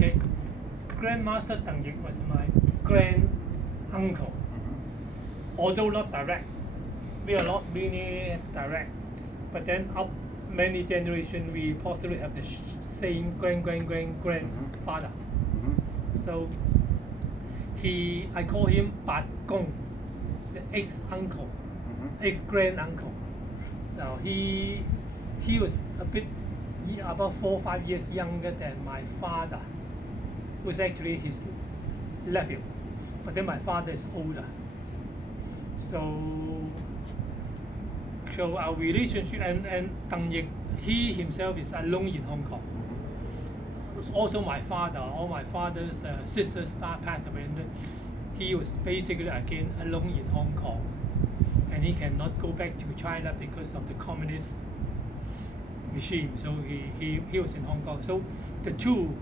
Okay, Grandmaster Tang Yik was my grand uncle, although not direct. We are not really direct, but then up many generations we possibly have the same grandfather. So I call him Bat Gong, the eighth uncle, eighth grand uncle. Now he was about 4 or 5 years younger than my father, who was actually his nephew. But then my father is older. So our relationship and Tang Yik, he himself is alone in Hong Kong. Also my father, all my father's sisters passed away. He was basically again alone in Hong Kong, and he cannot go back to China because of the communist regime. So he was in Hong Kong. So the two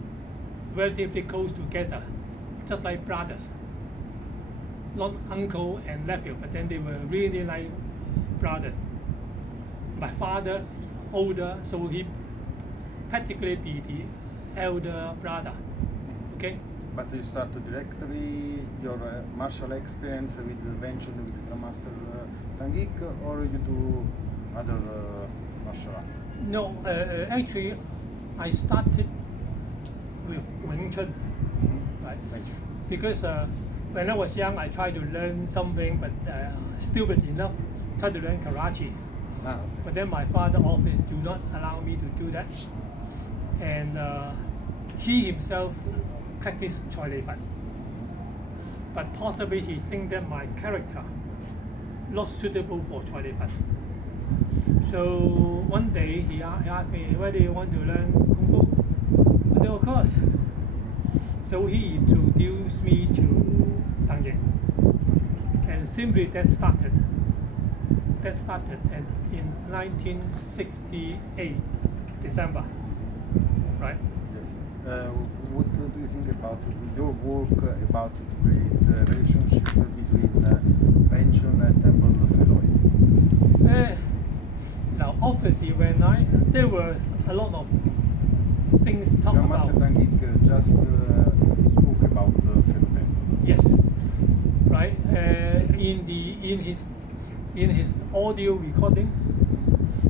relatively close together, just like brothers, not uncle and nephew, but then they were really like brothers. My father older, so he practically be the elder brother. Okay. But you started directly your martial experience with Weng Chun with Grandmaster Tang Yik, or you do other martial art? No, actually, I started with Weng Chun, right? Because when I was young, I tried to learn something, but stupid enough, tried to learn karate. But then my father often do not allow me to do that, and he himself practiced Choi Lei Fan. But possibly he think that my character not suitable for Choi Lei Fan. So one day he asked me, whether you want to learn Kung Fu? I said, of course. So he introduced me to Tang Yik. And simply that started. And in 1968, December, right? Yes. What do you think about your work about to create a relationship between Weng Chun and Tempio Fei Loi? Now, obviously, there was a lot of things to talk about. Grandmaster Tang Yik just spoke about Fei Loi Temple. Yes, right. In his audio recording,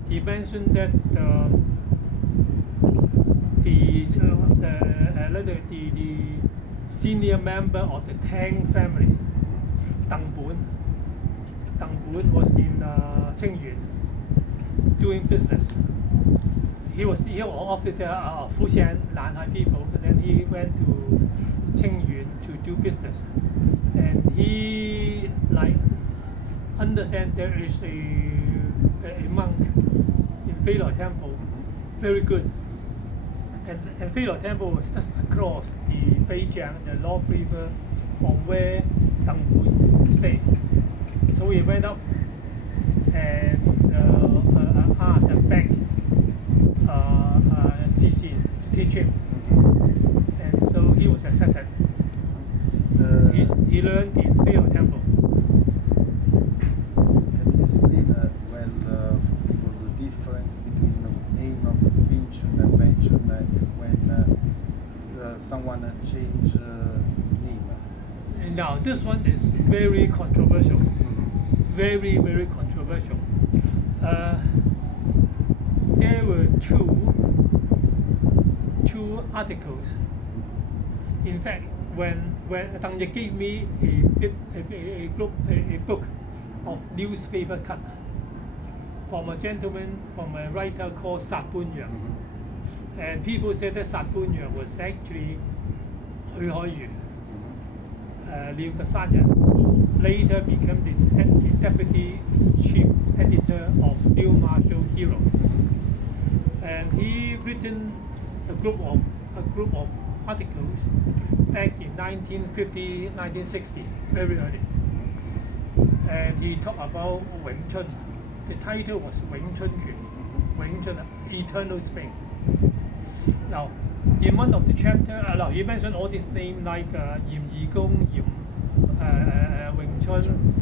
he mentioned that the senior member of the Tang family, Tang Bun was in Qingyuan doing business. He was officer of Fujian Nanhai people, but then he went to Qingyuan to do business, and he understand there is a monk in Fei Loi Temple, very good. And Fei Loi Temple was just across the Beijiang, the North River, from where Tang Bun stayed. So we went up and asked and begged Jixi to teach him. And so he was accepted. He learned in Fei Loi Temple. Can you explain the difference between the name of Weng Chun and Weng Chun when someone change name? Now this one is very controversial, very, very controversial. There were two articles. In fact, when Tang Yik gave me a book of newspaper cut from a gentleman, from a writer called Sat Bun Yang. And people said that Sat Bun Yang was actually Hui Hai Yu, Liu Fasan Yan, who later became the deputy chief editor of New Martial Hero. And he written a group of articles back in 1950, 1960, very early. And he talked about Weng Chun. The title was Weng Chun Quan, Weng Chun, Eternal Spring. Now, in one of the chapter, he mentioned all these names like Yim Yi Gong, Weng Chun,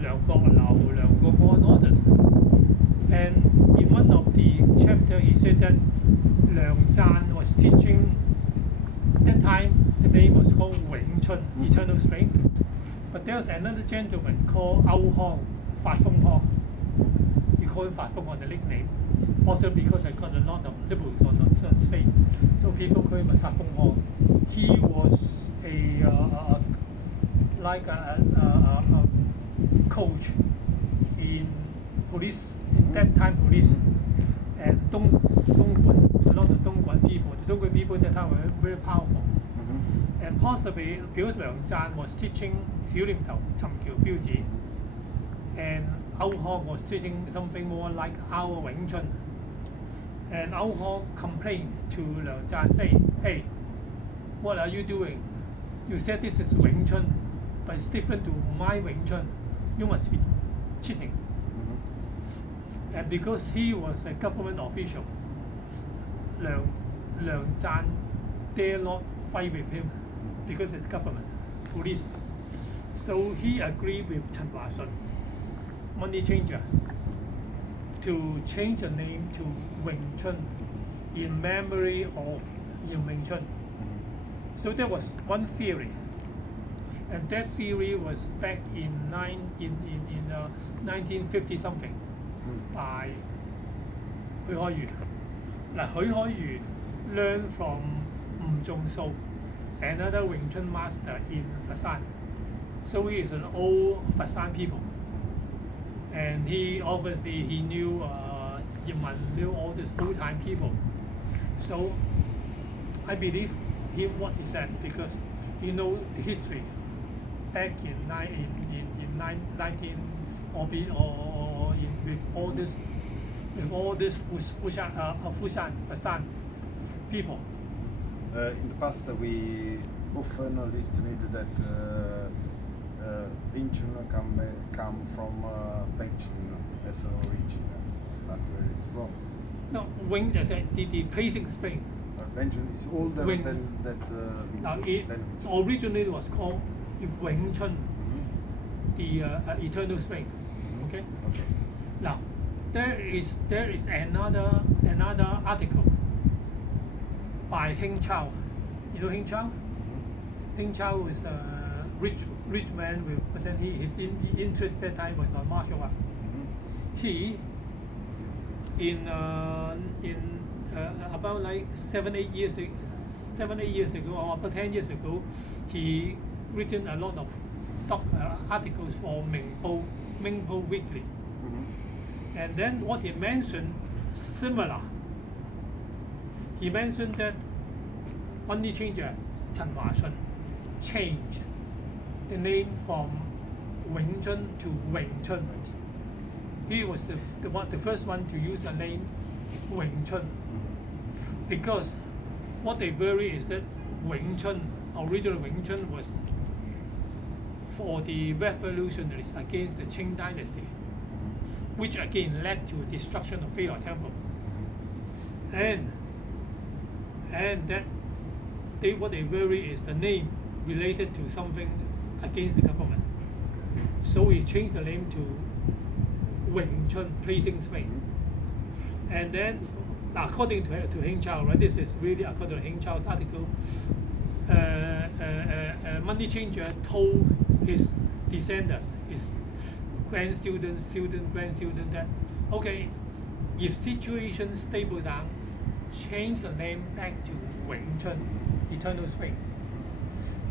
Liang Guo Lao, Liang Guo Guo, and others. And in one of the chapter, he said that Liang Zhan was teaching That time the name was called Weng Chun, eternal spring. But there was another gentleman called Ao Hong, Fat Fong Hong. We call him Fat Fong on the nickname, also because I got a lot of liberals on Nonsense faith. So people call him Fat Fong Hong. He was like a coach in police, in that time police. And Dongguan, a lot of Dongguan people. The Dongguan people at that time were very powerful. And possibly because Liang Zhan was teaching 小念頭尋橋標指, and Ao Hong was teaching something more like our Weng Chun. And Ao Hong complained to Liang Zhan, say, hey, what are you doing? You said this is Weng Chun, but it's different to my Weng Chun. You must be cheating. And because he was a government official, Liang Zhan dare not fight with him because it's government, police. So he agreed with Chen Hua-shun, money changer, to change the name to Weng Chun in memory of Yin Weng Chun. So that was one theory. And that theory was back in 1950 something by 許海瑜. Now 許海瑜 learned from Wu Zhongsu, another Weng Chun master in Fasan. So he is an old Fasan people. And he obviously knew Yemen, knew all these old time people. So I believe him what he said because he know the history back in 19 or with all this Fasan people. In the past, we often listened that Weng Chun come from Weng Chun as an origin, but it's wrong. No, Weng, the placing spring. Weng Chun is older Weng. than that. Now, it originally was called Weng Chun, the eternal spring. Okay. Okay. Now, there is another article by Heng Chao. You know Heng Chao? Heng Chao is a rich man but then his interest that time was on martial art. He in about like 7-8 years ago or about 10 years ago, he written a lot of articles for Mingpo Weekly. And then what he mentioned similar. He mentioned that money changer Chen Hua-shun changed the name from Weng Chun to Weng Chun. He was the first one to use the name Weng Chun because what they worry is that Weng Chun, original Weng Chun, was for the revolutionaries against the Qing dynasty, which again led to destruction of Fei Loi Temple. And that what they worry is the name related to something against the government. So he changed the name to Weng Chun, placing spring. And then, according to Heng Chao, right, this is really according to Heng Chao's article, money changer told his descendants, his grandstudent, that, okay, if situation stable down, change the name back to Weng Chun, eternal spring.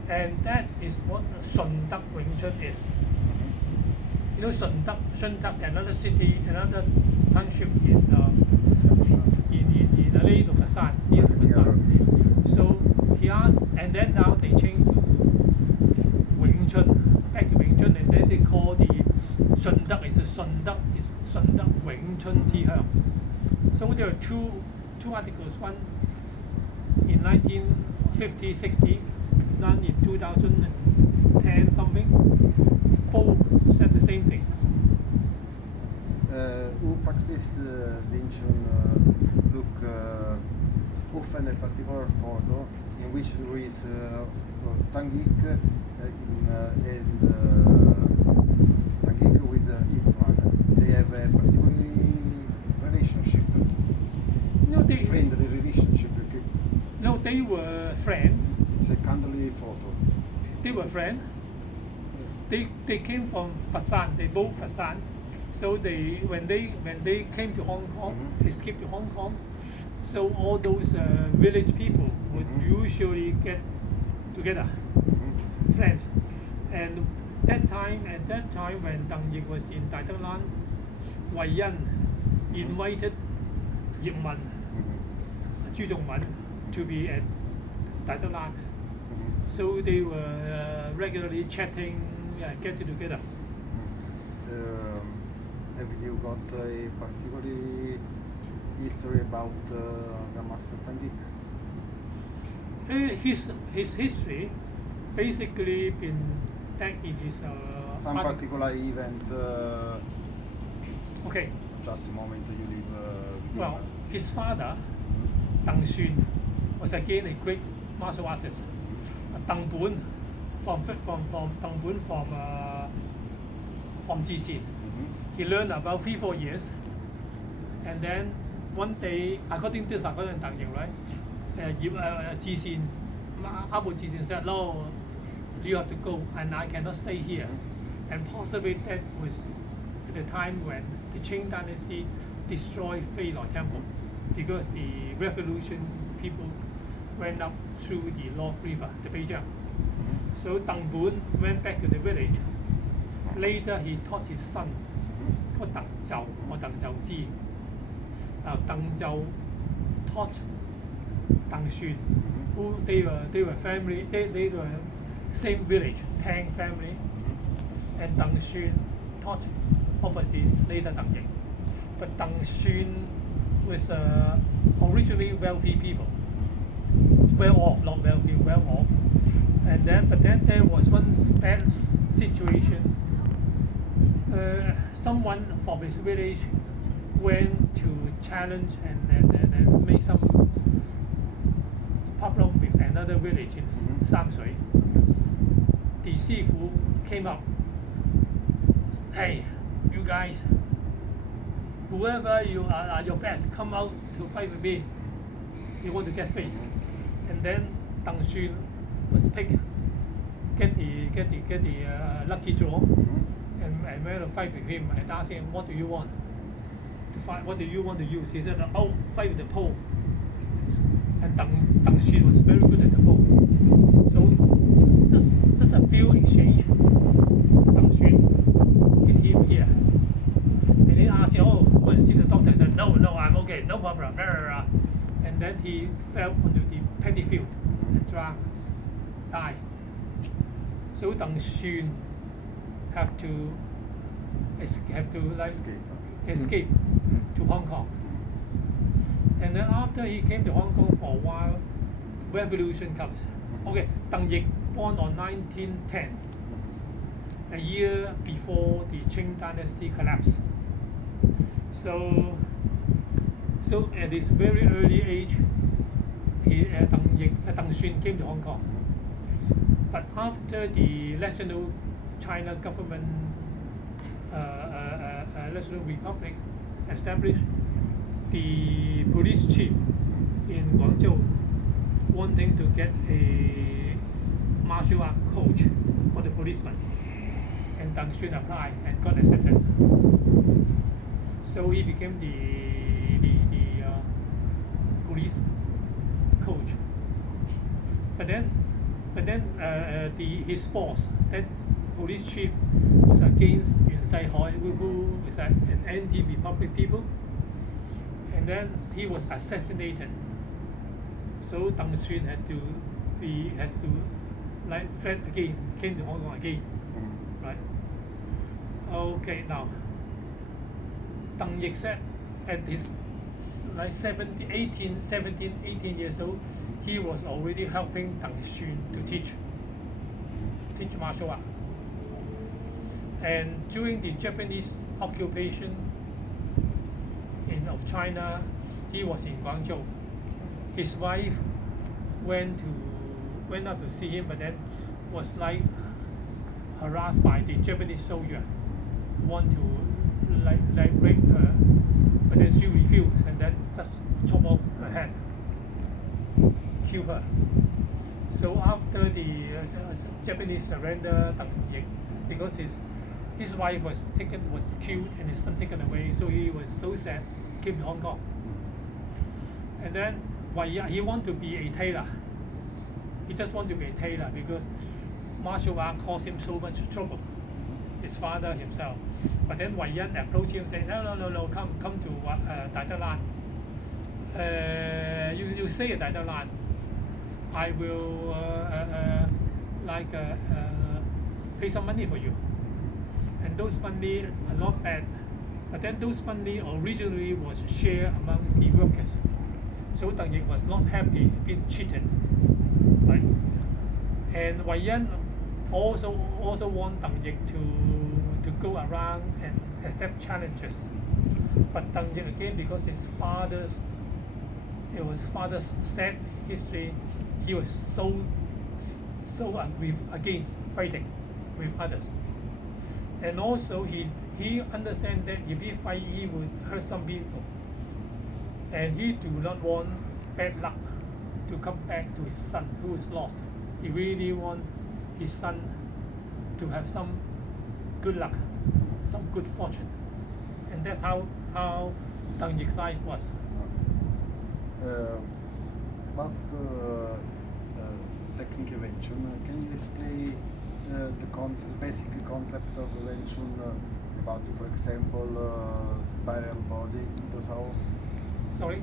And that is what Sun Duck Weng Chun is. You know Sun Duck, another city, another township in the lake of Fasan, near to Fasan. So he asked, and then now they changed to Weng Chun, back to Weng Chun, and then they call the Sun Duck Sun Duck Weng Chun Zihang. So there are two articles, one in 1950-60, none in 2010 something. Both said the same thing. Who practice Weng Chun look often a particular photo in which there is Tang Yik and Tang Yik with Yik. They have a particular relationship. No, friendly relationship. No, they were friends. It's a candidly photo. They were friends. They came from Fasan. They both Fasan. So when they came to Hong Kong, escaped to Hong Kong. So all those village people would usually get together, friends. And at that time when Tang Yik was in Dai Tang Lan, Wei Yan invited Yik Man, Chu Zhong Man, to be at Dai Tang Lan. So they were regularly chatting, getting together. Have you got a particular history about Grandmaster Tang Yik? His history basically been that it is some particular event. Okay. Just a moment you leave. Well, his father, Tang Xun, was again a great martial artist. Tang Bun from Tang Bun from Jixin. He learned about 3-4 years, and then one day, according to Tang Yik, right, Jixin, Abate del Tempio said, "No, you have to go, and I cannot stay here." And possibly that was the time when the Qing dynasty destroyed Fei Loi Temple, because the revolution people went up through the North River, the Beijing. So Tang Bun went back to the village. Later, he taught his son, called Tang Zhao or Tang Zhao Ji. Now Tang Zhao taught Tang Xun, who they were family. They were same village, Tang family, and Tang Xun taught obviously later Tang Yik. But Tang Xun was originally wealthy people, well off, not wealthy, well off. But then there was one bad situation. Someone from his village went to challenge and make some problem with another village in Samsui. The Sifu came up. "Hey, you guys, whoever you are your best, come out to fight with me. You want to get face." And then Tang Xun was picked, get the lucky draw, and went to fight with him and asked him, "What do you want to fight? What do you want to use?" He said, "Oh, fight with the pole." And Tang Xun was very good at the pole. So just a few exchange. Tang Xun hit him here. And he asked him, "Oh, go and see the doctor." He said, No, I'm okay, no problem. And then he fell onto the paddy field and drowned, died. So Tang Xun have to escape to Hong Kong. And then after he came to Hong Kong for a while, revolution comes. Okay, Tang Yik born on 1910, a year before the Qing dynasty collapsed. So at this very early age, Tang Xun came to Hong Kong. But after the National China government, National Republic established, the police chief in Guangzhou wanting to get a martial art coach for the policemen, and Tang Xun applied and got accepted. So he became the police coach. But then his boss, that police chief, was against Yuan Sai Hoi, who is an anti-republic people, and then he was assassinated. So Tang Xun has to fled again, came to Hong Kong again, right? Okay, now Tang Yik said at his 18 years old, he was already helping Tang Xun to teach martial art. And during the Japanese occupation of China, he was in Guangzhou. His wife went up to see him, but then was harassed by the Japanese soldier, want to rape her, but then she refused and then just chop off her head. kill her. So after the Japanese surrender Tang Yik, because his wife was killed and his son taken away, so he was so sad, came to Hong Kong. And then he wanted to be a tailor. He just wanted to be a tailor because martial art caused him so much trouble. His father himself. But then Wai Yan approached him and said, no, come to Dai Da Lan. You stay at Dai Da Lan. I will pay some money for you. And those money are not bad. But then those money originally was shared amongst the workers. So Tang Yik was not happy being cheated. Right? And Wai Yan also want Tang Yik to go around and accept challenges. But Tang Yik again, because his father's sad history, he was so against fighting with others. And also he understands that if he fight, he would hurt some people. And he do not want bad luck to come back to his son who is lost. He really want his son to have some good luck, some good fortune. And that's how Tang Yik's life was. About technique Weng Chun, can you explain the basic concept of Weng Chun about, for example, spiral body, Sorry?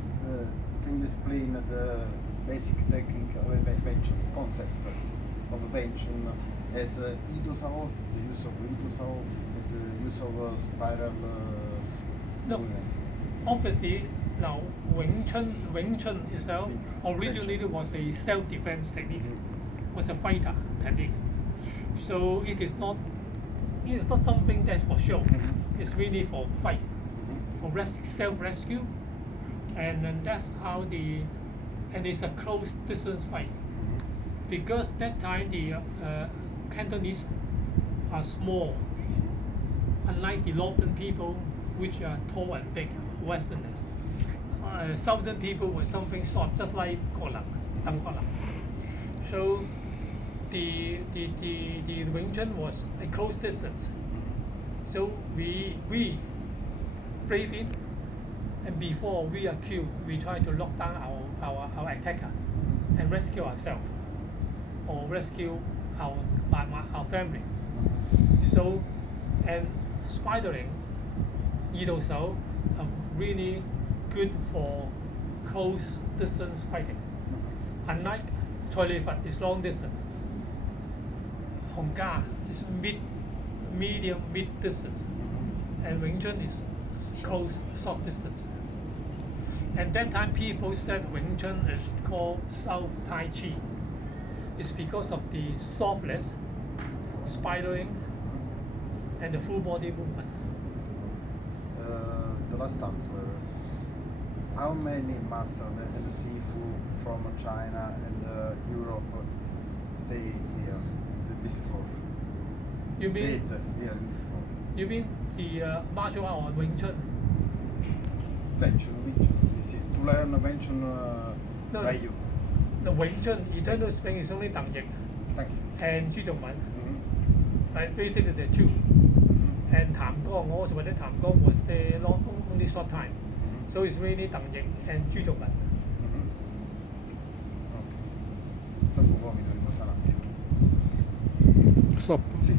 Can you explain the basic technique of Weng Chun, concept of Weng Chun as Idosao, the use of Idosao, the use of spiral movement? Obviously, now Weng Chun itself originally was a self-defense technique, was a fighter technique. So it is not something that's for show. It's really for fight, for self-rescue, and that's how and it's a close distance fight. Because that time the Cantonese are small, unlike the northern people, which are tall and big, Westerners. Southern people were something short, just like Tang Kolam. So the Weng Chun was a close distance. So we brave it, and before we are killed, we try to lock down our attacker and rescue ourselves or rescue our family. So, and spidering, are really good for close distance fighting. Unlike Choi Li Fat is long distance. Hong Ka is medium mid distance. And Weng Chun is close short distance. And that time people said Weng Chun is called South Tai Chi. It's because of the softness, spidering, and the full body movement. The last answer, how many masters and the Sifu from China and Europe stay here in this floor? You mean here in this floor? You mean the martial art or Weng Chun? Weng Chun. You see, to learn Weng Chun by you. The Weng Chun, eternal spring is only Tang Yik Thank you. and Zhu Zhongwen. Right, basically the two. And Tam Gong also, but then Tam Gong was there only short time. So it's really Tang Yik and Zhu Zhongwen. Stop un po', mi devo riposare un attimo. Stop. Sì.